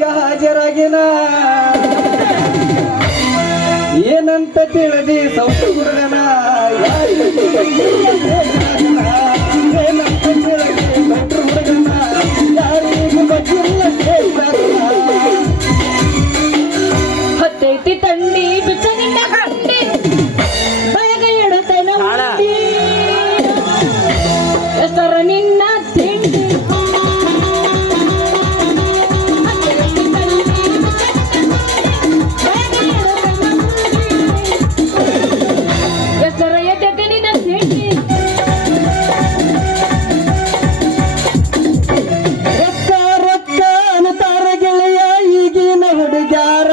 ಈಗ ಹಾಜರಾಗಿನ ಏನಂತ ತಿಳಿದಿ ಸೌತು ಹುಡುಗನ ಏನಂತ ತಿಳಿದಿ ಸೌತು ಹುಡುಗನ ಯಾರಿಗೂ ಗೊತ್ತಿಲ್ಲ ಹತ್ತೈತಿ ತಂಡಿ ಬಿಚ್ಚ ನಿನ್ನ ಕಟ್ಟಿ ಬಯಗ ಇಡುತ್ತೇನ ಎಷ್ಟರ ನಿನ್ನ ತಿಂಡಿ ಎಷ್ಟರ ಎದ್ದಕ್ಕೆ ನಿನ್ನ ತಿಂಡಿ ರೊಕ್ಕ ರೊಕ್ಕ ಅನ್ನತಾರ ಗೆಳೆಯ ಈಗಿನ ಹುಡುಗ್ಯಾರ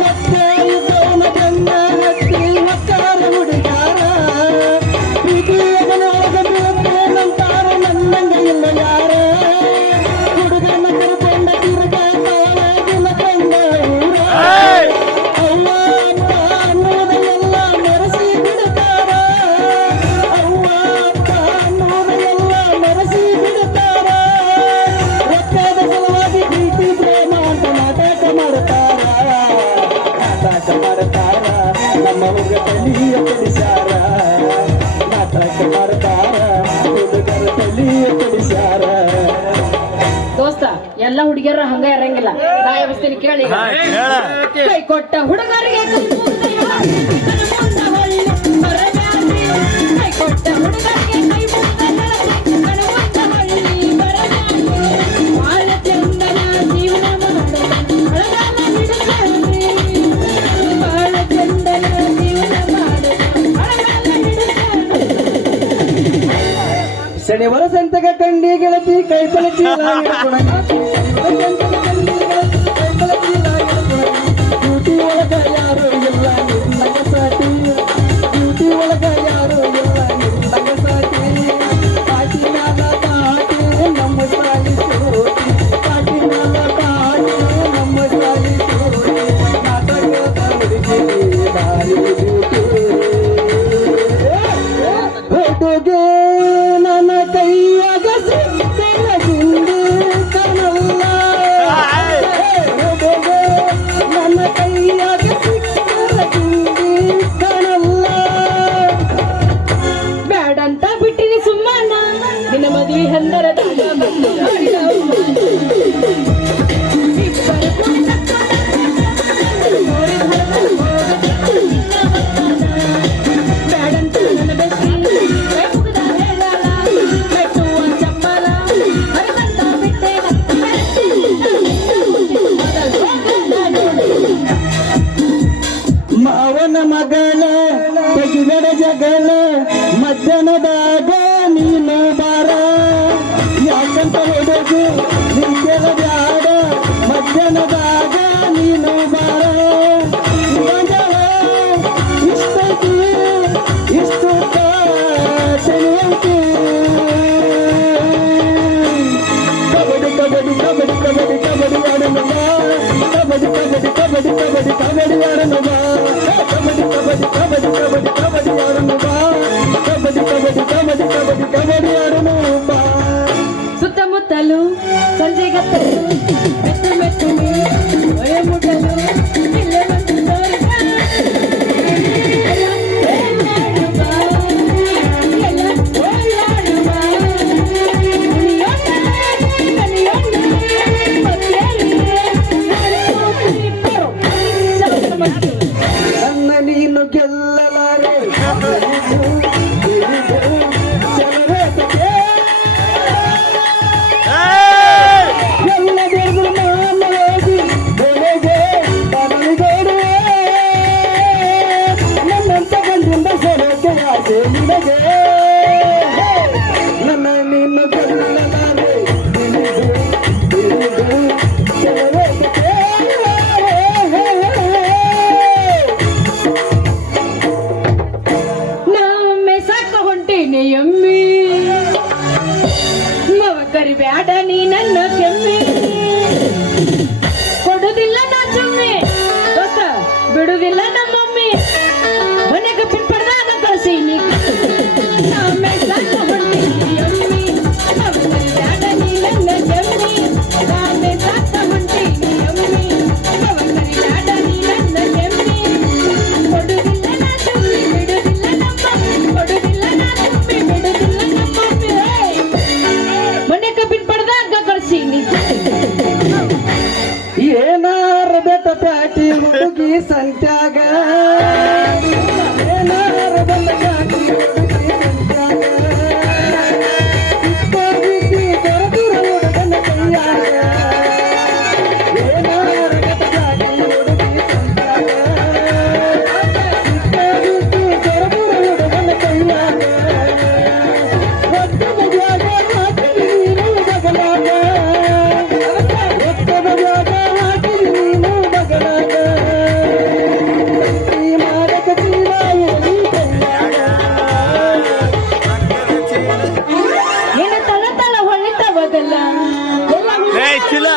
ರೊಕ್ಕ ಇದ್ದವನ ಬೆನ್ನ ಹತ್ತಿ ಹೊಕ್ಕಾರ ಹುಡುಗ್ಯಾರ ಪ್ರೀತಿಯೊಳಗ ಬೀಳ್ತೇನಂತಾರ ನನ್ನಂಗ ಇಲ್ಲ ಯಾರ ಹುಡುಗನ ಕರ್ಕೊಂಡ ತಿರುಗಾತಾಳ ದಿನ ಕಂಡ ಊರ ಅವ್ವ ಅಪ್ಪ ಅನ್ನೋದೆಲ್ಲ ಮೆರೆಸಿ ಬಿಡ್ತಾರ ಅವ್ವ ಅಪ್ಪ ಅನ್ನೋದೆಲ್ಲ ಮೆರೆಸಿ ಬಿಡ್ತಾರ ರೊಕ್ಕದ ಸಲುವಾಗಿ ಪ್ರೀತಿ ಪ್ರೇಮ ಅಂತ ನಾಟಕ ಮಾಡ್ತಾರ ನಮ್ಮ ಹುಡುಗ ತಲಿಯ ಕಡಿಸ್ಯಾರ ನಾಟಕ ಮಾಡ್ತಾರ ಹುಡುಗರ ತಲಿಯ ಕಡಿಸ್ಯಾರ ದೋಸ್ತ ಎಲ್ಲ ಹುಡುಗಿಯರು ಹಂಗ ಇರಂಗಿಲ್ಲ ನಾ ವ್ಯವಸ್ಥೆ ಕೇಳಿ ಕೈ ಕೊಟ್ಟ ಹುಡುಗರಿಗೆ ಕೈ ಕೊಟ್ಟ ಹುಡುಗರಿಗೆ ಕೈ ಬಾಳ ಚಂದನ ಜೀವನ ಅಳಗಾಲ ಹಿಡಿಸ್ರಿ ಬಾಳ ಚಂದನ ಜೀವನ ಅಳಗಾಲ ಹಿಡಿಸ್ರಿ ಶನಿವಾರ ಸಂತಗ ಕಂಡಿ ಗೆಳತಿ ಕೈ ಚೀಲ ಡ್ಯೂಟಿ ಒಳಗ ಯಾರು ಇಲ್ಲ ನಿನ್ನಗ ಸಾಟಿ ಡ್ಯೂಟಿ ಒಳಗ ಯಾರು ಇಲ್ಲ ನಿನ್ನಗ ಸಾಟಿ ಪಾಟಿ ಮ್ಯಾಲ ಪಾಟಿ ನಮ್ಮ ಸಾಲಿ ಸೋಟಿ ಪಾಟಿ ಮ್ಯಾಲ ಪಾಟಿ ನಮ್ಮ ಸಾಲಿ ಸೋಟಿ ನಾಟಕದ ಹುಡುಗಿ ಬಾರಿ ಡ್ಯೂಟಿ ಹುಡುಗೆ ನನ್ನ ಕೈಯಾಗ ಸಿಕ್ಕಿನ ಹಿಂದೆ ಕನಲ್ಲ ಹುಡುಗೆ ನನ್ನ ಕೈಯಾಗ ಸಿಕ್ಕಿನ ಹಿಂದೆ ಕನಲ್ಲ ಬ್ಯಾಡಂತ ಬಿಟ್ಟಿನಿ ಸುಮ್ಮನ ನಿನ್ನ ಮದುವೆ ಹಂದರ ಬ್ಯಾಡಂತ ನನ್ನ ಬೆಸ್ಟಿ ಚಪ್ಪಲ ಹರಿದಂತ ಬಿಟ್ಟೆ ಮಾವನ ಮಗಳ ತೆಗಿಬೇಡ ಜಗಳ ಮಧ್ಯಾಹ್ನದಾಗ ನೀನು ಬಾರ ಯಾಕಂತ ಹುಡುಗಿ ನೀ ಕೇಳಬ್ಯಾಡ ಮಧ್ಯಾಹ್ನದಾಗ ನೀನು ಬಾರ ಇಷ್ಟೈತಿ ಇಷ್ಟು ತಿಳಿಯಂತಿ ಕಬಡ್ಡಿ ಕಬಡ್ಡಿ ಕಬಡ್ಡಿ ಕಬಡ್ಡಿ ಕಬಡ್ಡಿ ಆಡೋಣ ಕಬಡ್ಡಿ ಕಬಡ್ಡಿ ಕಬಡ್ಡಿ ಕಬಡ್ಡಿ ಕಬಡ್ಡಿ ಆಡೋಣ ಕಬಡ್ಡಿ ಕಬಡ್ಡಿ ಕಬಡ್ಡಿ ಕಬಡ್ಡಿ ಕಬಡ್ಡಿ ಆಡೋಣ ಕಬಡ್ಡಿ ಕಬಡ್ಡಿ ಕಬಡ್ಡಿ ಕಬಡ್ಡಿ ಕಬಡ್ಡಿ ಆಡೋಣ ಸುತ್ತಮುತ್ತಲು ಸಂಜೆಗತ್ತಲು ಮೆಟ್ಟು ಮೆಟ್ಟು ಒಯ ಮುಟ್ಟಲು ಇಲ್ಲೇ ಬಂದು ತೋರಿಸ. ಎಲ್ಲ ಓಡಾಡುವ, ಕುಣಿಯೋಣ, ಕಲಿಯೋಣ, ಮತ್ತೆಲ್ಲಿ ಇಬ್ಬರು ಸಮಸ್ಯೆ. ನನ್ನ ನೀನು ಗೆಲ್ಲಲಾರೆ ಎಲ್ಲದೆಗೂ ಮಾಮೂಲಾಗಿ ಬೆಳೆಗೆ ಬರಲಿಗೋಡುವೆ ನನ್ನಂತ ಗಂಡಿಂದ ಸೆಳೆಗೆ ಆಸೆ ನಿನಗೆ ನನ್ನ ನೀನು ಗೆಲ್ಲಲಾರೆ ನಮ್ಮೆ ಸಾಕ ಹೊಂಟೀನಿ ಎಮ್ಮಿ ಮವ ಕರಿಬ್ಯಾಡ ನೀ ನನ್ನ ಕೆಮ್ಮಿ ಕೊಡುದಿಲ್ಲ ನಾ ಚುಮ್ಮಿ ಗೊತ್ತ ಬಿಡುದಿಲ್ಲ ನಮ್ಮಮ್ಮಿ ಮನೆಗೆ ಪಿಂಪಡ್ದಾಗ ಕಳಿಸಿ ನೀ ನಮ್ಮೆ ಸಾಕ ಹೊಂಟೀನಿ ಎಮ್ಮಿ ಮವ ಕರಿಬ್ಯಾಡ ನೀ ನನ್ನ ಕೆಮ್ಮಿ ನಮ್ಮೆ ಸಾಕ ಹೊಂಟೀನಿ ಬೆಟ್ಟ ಪ್ಯಾಟಿ ಹುಡುಗಿ ಸಂತ್ಯಾಗ ಏನಾರ ಬಂದ ಪ್ಯಾಟಿ ಹುಡುಗಿ ಸಂತ್ಯಾಗ ಸಿಕ್ಕ ಬಿದ್ದಿ ದೊರದೂರ ಹುಡುಗನ ಕೈಯಾಗ ಏನಾರ ಬೆಟ್ಟ ಪ್ಯಾಟಿ ಹುಡುಗಿ ಸಂತ್ಯಾಗ ಸಿಕ್ಕ ಬಿದ್ದಿ ದೊರದೂರ ಹುಡುಗನ ಕೈಯಾಗ ಒತ್ತ ಬದಿಯಾಗ ಹಾಕಿರಿ ನೀನು ಬಗಲಾಗ ಒತ್ತ ಬದಿಯಾಗ ಹಾಕಿರಿ ನೀನು ಬಗಲಾಗ ಈ ಮಾಡಕ ಚೀಲ ಎಲ್ಲಿ ಕೈಯಾಗ ನಿನ್ನ ತಳ ತಳ ಹೊಳಿತವಗಲ್ಲ ಎಲ್ಲ ಏ ಚಿಲ್ಲ